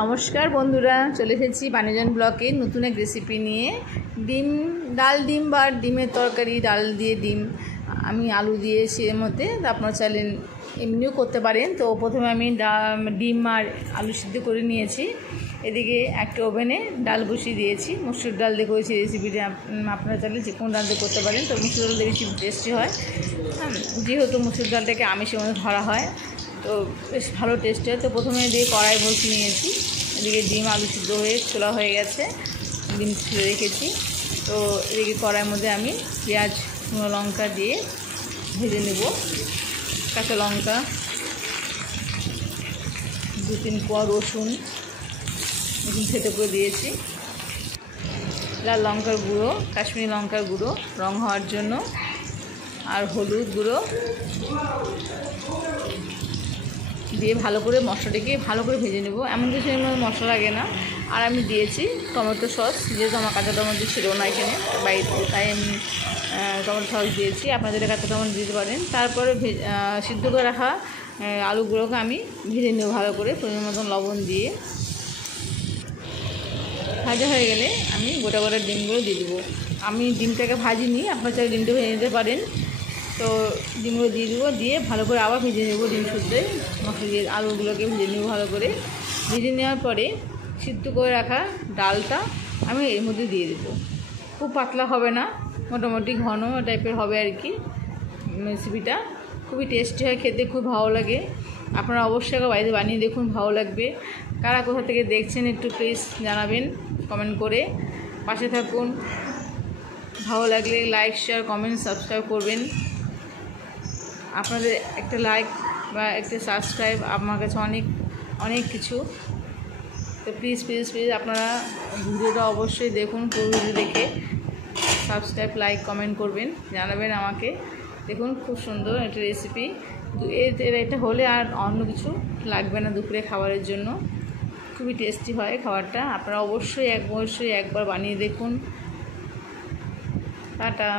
নমস্কার বন্ধুরা, চলে এসেছি বানিজন ব্লকে নতুন এক রেসিপি নিয়ে। ডাল ডিম বা ডিমের তরকারি, ডাল দিয়ে ডিম আমি আলু দিয়েছি এর মধ্যে। আপনারা চাইলে এমনিও করতে পারেন। তো প্রথমে আমি ডিম আর আলু সিদ্ধ করে নিয়েছি। এদিকে একটা ওভেনে ডাল বসিয়ে দিয়েছি। মসুর ডাল দিয়ে করেছি রেসিপিটা। আপনারা চাইলে যে কোনো ডাল দিয়ে করতে পারেন। তো মসুর ডাল দিয়ে বেশি টেস্টি হয়, যেহেতু মসুর ডালটাকে আমিষের মধ্যে ধরা হয়, তো বেশ ভালো টেস্ট হয়। তো প্রথমে দিয়ে কড়াই বসিয়ে নিয়েছি। এদিকে ডিম আলু সিদ্ধ হয়ে ছোলা হয়ে গেছে, ডিম ছেড়ে রেখেছি। তো এদিকে কড়াইয়ের মধ্যে আমি পেঁয়াজ শুকনো লঙ্কা দিয়ে ভেজে নেব। কাঁচা লঙ্কা, 2-3 কোয়া রসুন থেতো করে দিয়েছি। লাল লঙ্কার গুঁড়ো, কাশ্মীরি লঙ্কার গুঁড়ো রং হওয়ার জন্য, আর হলুদ গুঁড়ো দিয়ে ভালো করে মশলাটাকে ভালো করে ভেজে নেব। এমন কিছু মশলা লাগে না। আর আমি দিয়েছি টমেটো সস, যেহেতু আমার কাঁচা টমেটো ছিল না এখানে বাড়িতে, তাই আমি টমেটো সস দিয়েছি। আপনাদের কাঁচা টমেটো দিতে পারেন। তারপরে সিদ্ধ করে রাখা আলুগুলোকে আমি ভেজে নেব ভালো করে, পরিমাণ মতন লবণ দিয়ে। ভাজা হয়ে গেলে আমি গোটা গোটা ডিমগুলো দিয়ে দেবো। আমি ডিমটাকে ভাজিনি, আপনারা চাইলে ডিমটা ভেজে নিতে পারেন। তো ডিমগুলো দিয়ে দেবো, দিয়ে ভালো করে আবার ভেজে নেবো। ডিম শুদ্ধে মশলা দিয়ে আলুগুলোকে ভেজে নেবো ভালো করে। ভেজে নেওয়ার পরে সিদ্ধ করে রাখা ডালটা আমি এর মধ্যে দিয়ে দেবো। খুব পাতলা হবে না, মোটামুটি ঘন টাইপের হবে আর কি। রেসিপিটা খুবই টেস্টি হয়, খেতে খুব ভালো লাগে। আপনারা অবশ্যই বাড়িতে বানিয়ে দেখুন, ভালো লাগবে। কারা কোথা থেকে দেখছেন একটু প্লিজ জানাবেন কমেন্ট করে। পাশে থাকুন। ভালো লাগলে লাইক, শেয়ার, কমেন্ট, সাবস্ক্রাইব করবেন। আপনাদের একটা লাইক বা একটা সাবস্ক্রাইব আমার কাছে অনেক অনেক কিছু। তো প্লিজ প্লিজ প্লিজ আপনারা ভিডিওটা অবশ্যই দেখুন। পুরো ভিডিও দেখে সাবস্ক্রাইব, লাইক, কমেন্ট করবেন, জানাবেন আমাকে। দেখুন খুব সুন্দর একটা রেসিপি। এটা হলে আর অন্য কিছু লাগবে না দুপুরে খাবারের জন্য। খুবই টেস্টি হয় খাবারটা। আপনারা অবশ্যই একবার বানিয়ে দেখুন। টাটা।